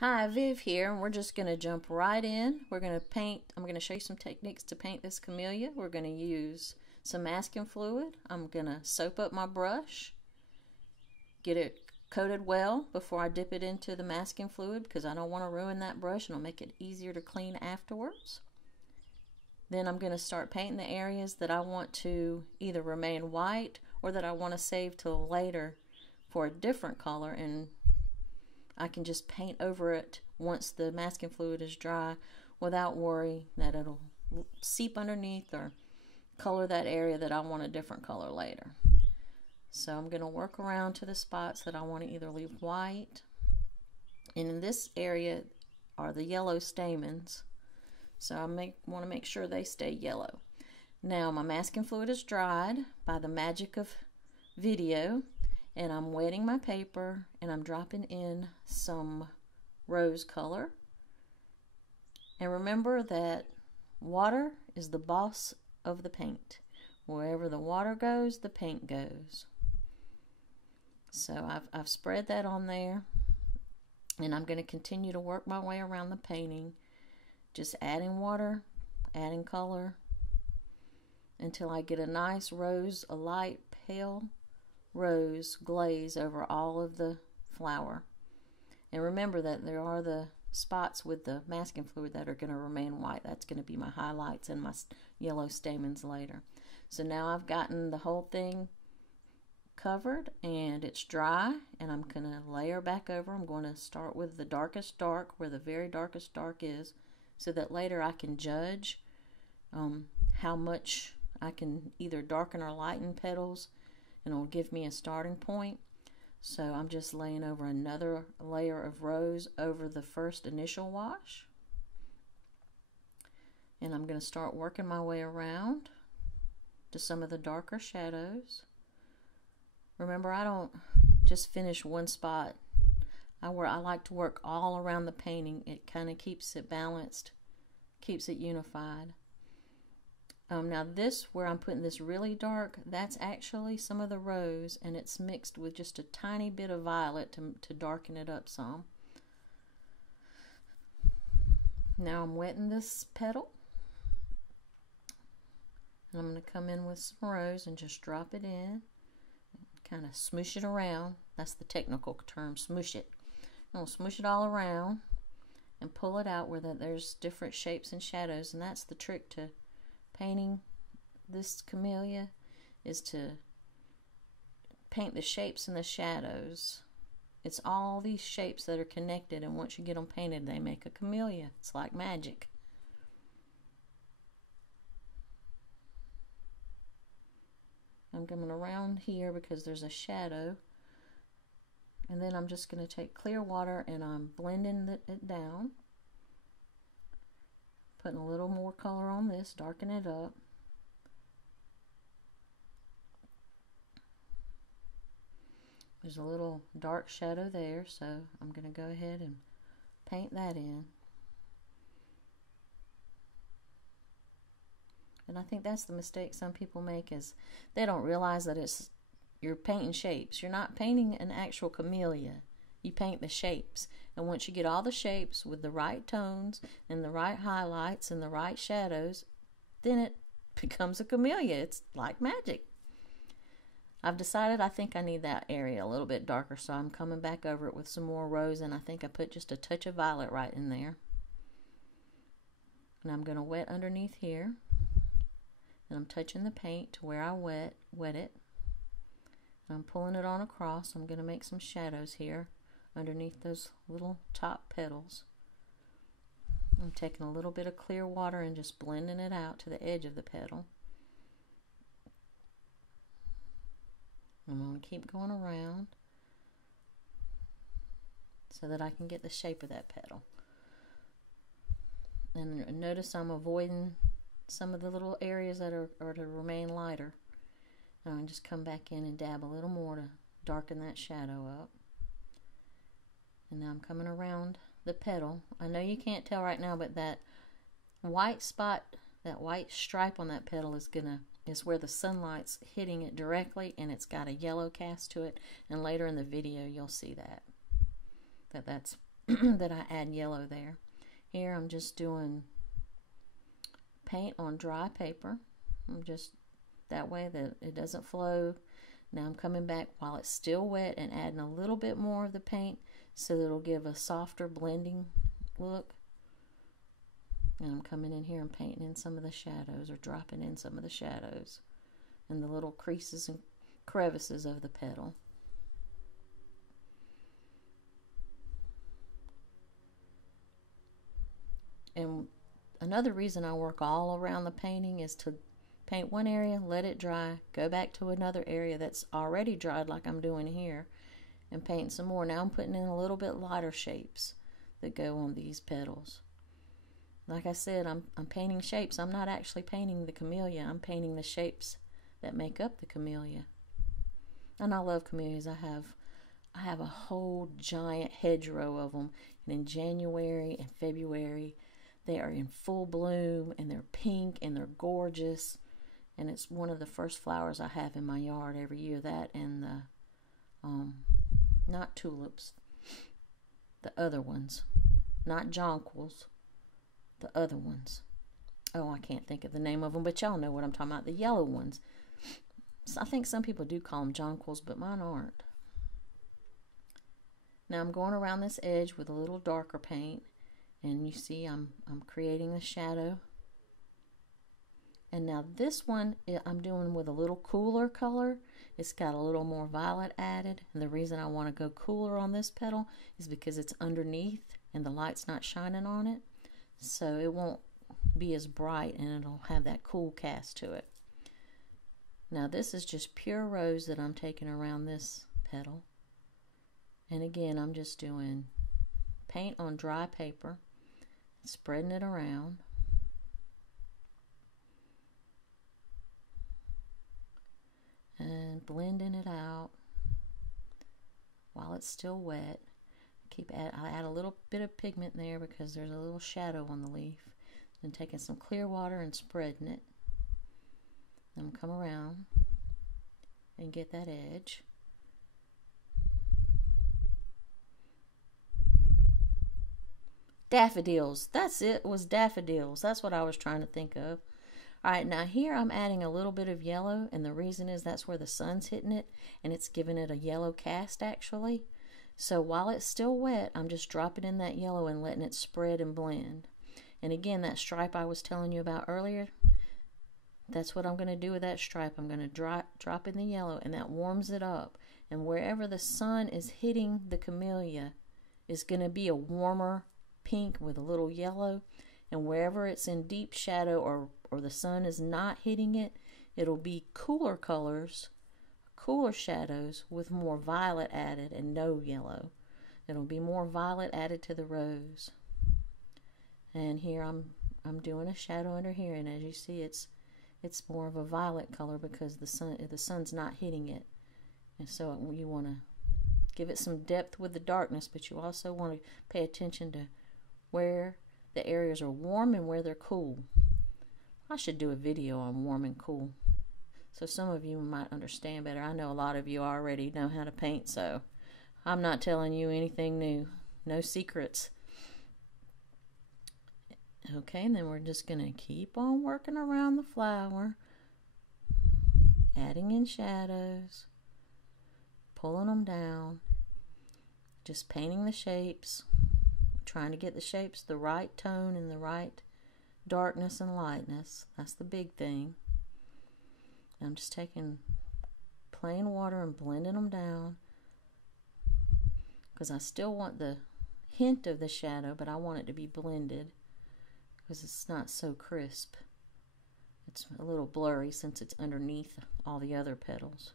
Hi, Viv here, and we're just going to jump right in. We're going to paint. I'm going to show you some techniques to paint this camellia. We're going to use some masking fluid. I'm going to soap up my brush, get it coated well before I dip it into the masking fluid because I don't want to ruin that brush, and it'll make it easier to clean afterwards. Then I'm going to start painting the areas that I want to either remain white or that I want to save till later for a different color, and I can just paint over it once the masking fluid is dry without worry that it'll seep underneath or color that area that I want a different color later. So I'm going to work around to the spots that I want to either leave white. And in this area are the yellow stamens. So I want to make sure they stay yellow. Now my masking fluid is dried by the magic of video. And I'm wetting my paper and I'm dropping in some rose color. And remember that water is the boss of the paint. Wherever the water goes, the paint goes. So I've spread that on there, and I'm going to continue to work my way around the painting, just adding water, adding color, until I get a nice rose, a light pale rose glaze over all of the flower. And remember that there are the spots with the masking fluid that are going to remain white. That's going to be my highlights and my yellow stamens later. So now I've gotten the whole thing covered and it's dry, and I'm going to layer back over. I'm going to start with the darkest dark, where the very darkest dark is, so that later I can judge how much I can either darken or lighten petals, and it'll give me a starting point. So I'm just laying over another layer of rose over the first initial wash. And I'm going to start working my way around to some of the darker shadows. Remember, I don't just finish one spot. I like to work all around the painting. It kind of keeps it balanced, keeps it unified. Now this, where I'm putting this really dark, that's actually some of the rose, and it's mixed with just a tiny bit of violet to darken it up some. Now I'm wetting this petal, and I'm going to come in with some rose and just drop it in, kind of smoosh it around. That's the technical term, smoosh it. And we'll smoosh it all around and pull it out where there's different shapes and shadows, and that's the trick to painting this camellia, is to paint the shapes and the shadows. It's all these shapes that are connected, and once you get them painted, they make a camellia. It's like magic. I'm coming around here because there's a shadow, and then I'm just going to take clear water and I'm blending it down, putting a little more color on this, darken it up. There's a little dark shadow there, so I'm going to go ahead and paint that in. And I think that's the mistake some people make, is they don't realize that you're painting shapes. You're not painting an actual camellia. You paint the shapes, and once you get all the shapes with the right tones and the right highlights and the right shadows, then it becomes a camellia. It's like magic. I've decided I think I need that area a little bit darker, so I'm coming back over it with some more rose, and I think I put just a touch of violet right in there. And I'm going to wet underneath here, and I'm touching the paint to where I wet it. And I'm pulling it on across. I'm going to make some shadows here underneath those little top petals. I'm taking a little bit of clear water and just blending it out to the edge of the petal. I'm going to keep going around so that I can get the shape of that petal. And notice I'm avoiding some of the little areas that are to remain lighter. And I'll just come back in and dab a little more to darken that shadow up. And now I'm coming around the petal. I know you can't tell right now, but that white spot, that white stripe on that petal is where the sunlight's hitting it directly, and it's got a yellow cast to it. And later in the video you'll see that's that I add yellow there. Here I'm just doing paint on dry paper. I'm just that way that it doesn't flow. Now I'm coming back while it's still wet and adding a little bit more of the paint so that it'll give a softer blending look. And I'm coming in here and painting in some of the shadows, or dropping in some of the shadows and the little creases and crevices of the petal. And another reason I work all around the painting is to paint one area, let it dry, go back to another area that's already dried like I'm doing here, and paint some more. Now I'm putting in a little bit lighter shapes that go on these petals. Like I said, I'm painting shapes. I'm not actually painting the camellia. I'm painting the shapes that make up the camellia. And I love camellias. I have a whole giant hedgerow of them. And in January and February, they are in full bloom, and they're pink, and they're gorgeous. And it's one of the first flowers I have in my yard every year. That and the, not tulips, the other ones. Not jonquils, the other ones. Oh, I can't think of the name of them, but y'all know what I'm talking about. The yellow ones. So I think some people do call them jonquils, but mine aren't. Now I'm going around this edge with a little darker paint. And you see I'm creating the shadow. And now this one I'm doing with a little cooler color. It's got a little more violet added. And the reason I want to go cooler on this petal is because it's underneath and the light's not shining on it. So it won't be as bright, and it'll have that cool cast to it. Now this is just pure rose that I'm taking around this petal. And again, I'm just doing paint on dry paper, spreading it around. And blending it out while it's still wet. I add a little bit of pigment there because there's a little shadow on the leaf. Then taking some clear water and spreading it. Then come around and get that edge. Daffodils. That's it. It was daffodils. That's what I was trying to think of. Alright, now here I'm adding a little bit of yellow, and the reason is that's where the sun's hitting it, and it's giving it a yellow cast actually. So while it's still wet, I'm just dropping in that yellow and letting it spread and blend. And again, that stripe I was telling you about earlier, that's what I'm going to do with that stripe. I'm going to drop in the yellow, and that warms it up. And wherever the sun is hitting the camellia is going to be a warmer pink with a little yellow. And wherever it's in deep shadow or the sun is not hitting it, it'll be cooler colors, cooler shadows with more violet added and no yellow. It'll be more violet added to the rose. And here I'm doing a shadow under here, and as you see, it's more of a violet color because the sun's not hitting it. And so you want to give it some depth with the darkness, but you also want to pay attention to where the areas are warm and where they're cool. I should do a video on warm and cool, so some of you might understand better. I know a lot of you already know how to paint, so I'm not telling you anything new. No secrets. Okay, and then we're just going to keep on working around the flower, adding in shadows, pulling them down, just painting the shapes, trying to get the shapes the right tone and the right darkness and lightness. That's the big thing. I'm just taking plain water and blending them down because I still want the hint of the shadow, but I want it to be blended because it's not so crisp. It's a little blurry since it's underneath all the other petals.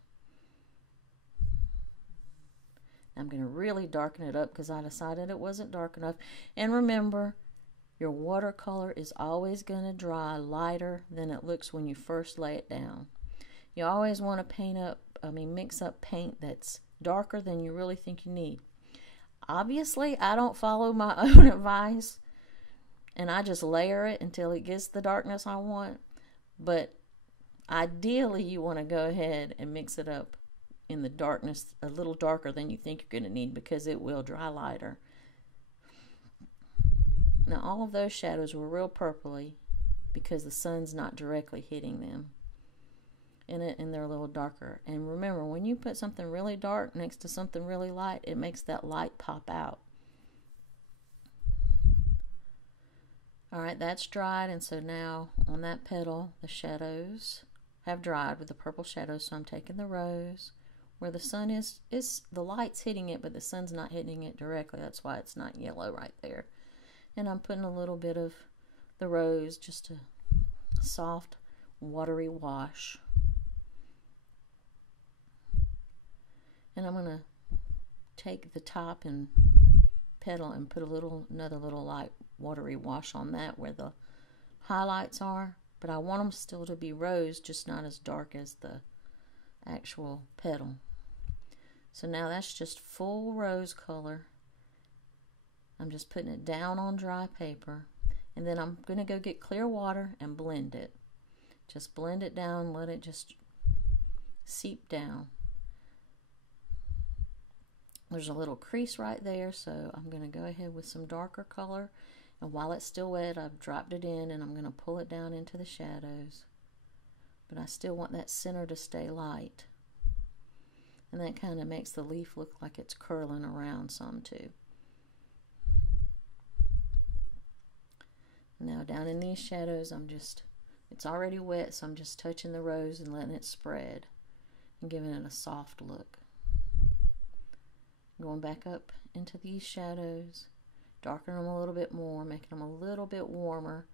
I'm going to really darken it up because I decided it wasn't dark enough. And remember, your watercolor is always going to dry lighter than it looks when you first lay it down. You always want to mix up paint that's darker than you really think you need. Obviously, I don't follow my own advice, and I just layer it until it gets the darkness I want. But ideally, you want to go ahead and mix it up in the darkness a little darker than you think you're going to need because it will dry lighter. Now all of those shadows were real purpley because the sun's not directly hitting them. And they're a little darker. And remember, when you put something really dark next to something really light, it makes that light pop out. Alright, that's dried, and so now on that petal, the shadows have dried with the purple shadows. So I'm taking the rose where the sun is the light's hitting it, but the sun's not hitting it directly. That's why it's not yellow right there. And I'm putting a little bit of the rose, just a soft, watery wash. And I'm going to take the top and petal and put another little light watery wash on that where the highlights are. But I want them still to be rose, just not as dark as the actual petal. So now that's just full rose color. I'm just putting it down on dry paper. And then I'm going to go get clear water and blend it. Just blend it down, let it just seep down. There's a little crease right there, so I'm going to go ahead with some darker color. And while it's still wet, I've dropped it in and I'm going to pull it down into the shadows. But I still want that center to stay light. And that kind of makes the leaf look like it's curling around some too. Now down in these shadows, it's already wet, so I'm just touching the rose and letting it spread and giving it a soft look. Going back up into these shadows, darkening them a little bit more, making them a little bit warmer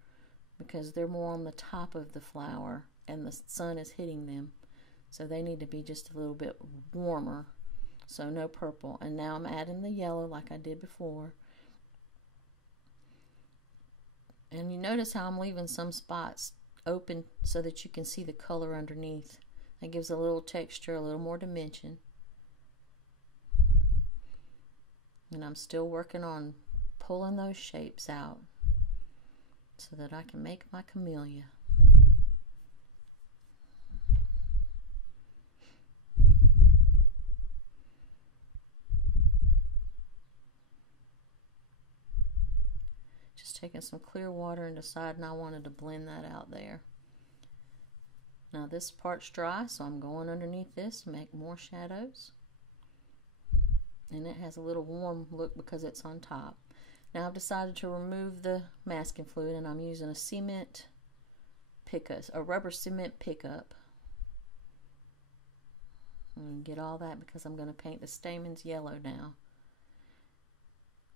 because they're more on the top of the flower and the sun is hitting them. So they need to be just a little bit warmer, so no purple. And now I'm adding the yellow like I did before. And you notice how I'm leaving some spots open so that you can see the color underneath. That gives a little texture, a little more dimension. And I'm still working on pulling those shapes out so that I can make my camellia. Just taking some clear water and deciding I wanted to blend that out there. Now this part's dry, so I'm going underneath this to make more shadows. And it has a little warm look because it's on top. Now I've decided to remove the masking fluid, and I'm using a rubber cement pickup. And get all that because I'm going to paint the stamens yellow now.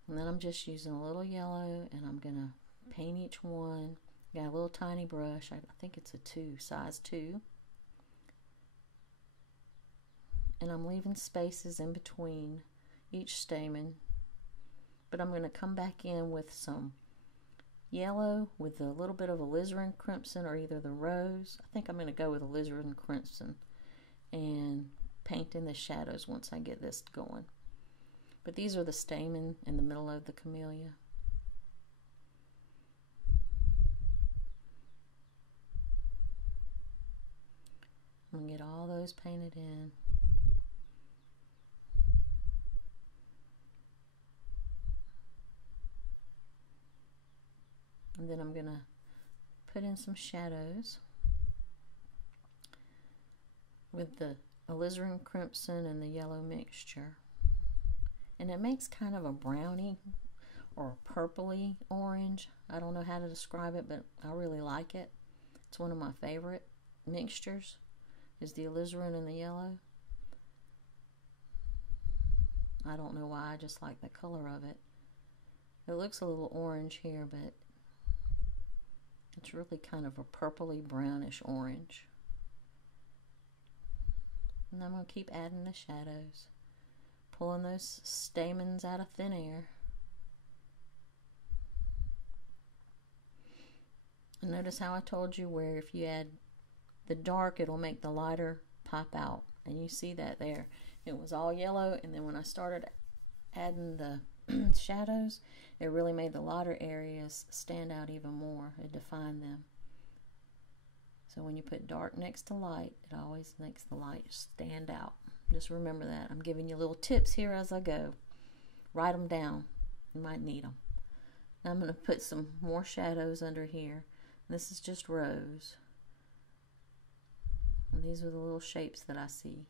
And then I'm just using a little yellow, and I'm going to paint each one. Got a little tiny brush. I think it's a size 2. And I'm leaving spaces in between each stamen, but I'm going to come back in with some yellow with a little bit of alizarin crimson or either the rose. I think I'm going to go with alizarin crimson and paint in the shadows once I get this going. But these are the stamen in the middle of the camellia. I'm going to get all those painted in. And then I'm going to put in some shadows with the alizarin crimson and the yellow mixture. And it makes kind of a browny or purpley orange. I don't know how to describe it, but I really like it. It's one of my favorite mixtures, is the alizarin and the yellow. I don't know why, I just like the color of it. It looks a little orange here, but it's really kind of a purpley brownish orange. And I'm going to keep adding the shadows, pulling those stamens out of thin air. And notice how I told you where if you add the dark, it'll make the lighter pop out. And you see that there. It was all yellow, and then when I started adding the shadows, it really made the lighter areas stand out even more. It defined them. So when you put dark next to light, it always makes the light stand out. Just remember that. I'm giving you little tips here as I go. Write them down. You might need them. Now I'm going to put some more shadows under here. This is just rose. And these are the little shapes that I see.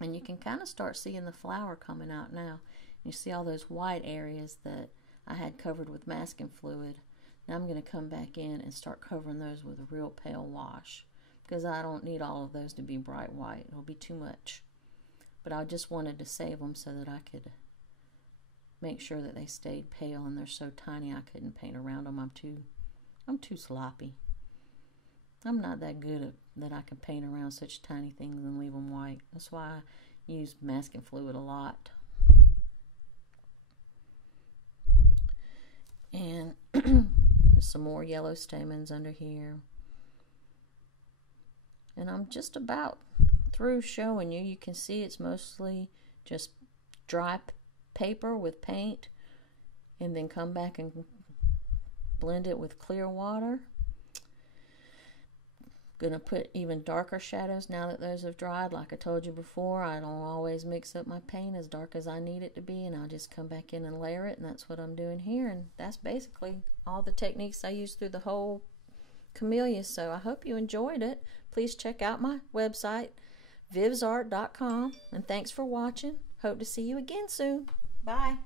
And you can kind of start seeing the flower coming out now. You see all those white areas that I had covered with masking fluid. Now I'm going to come back in and start covering those with a real pale wash, because I don't need all of those to be bright white. It'll be too much. But I just wanted to save them so that I could make sure that they stayed pale, and they're so tiny I couldn't paint around them. I'm too sloppy. I'm not that good at that I can paint around such tiny things and leave them white. That's why I use masking fluid a lot. And there's some more yellow stamens under here. And I'm just about through showing you. You can see it's mostly just dry paper with paint, and then come back and blend it with clear water. Gonna put even darker shadows now that those have dried. Like I told you before, I don't always mix up my paint as dark as I need it to be, and I'll just come back in and layer it, and that's what I'm doing here. And that's basically all the techniques I used through the whole camellia. So I hope you enjoyed it. Please check out my website, vivsart.com, and thanks for watching. Hope to see you again soon. Bye.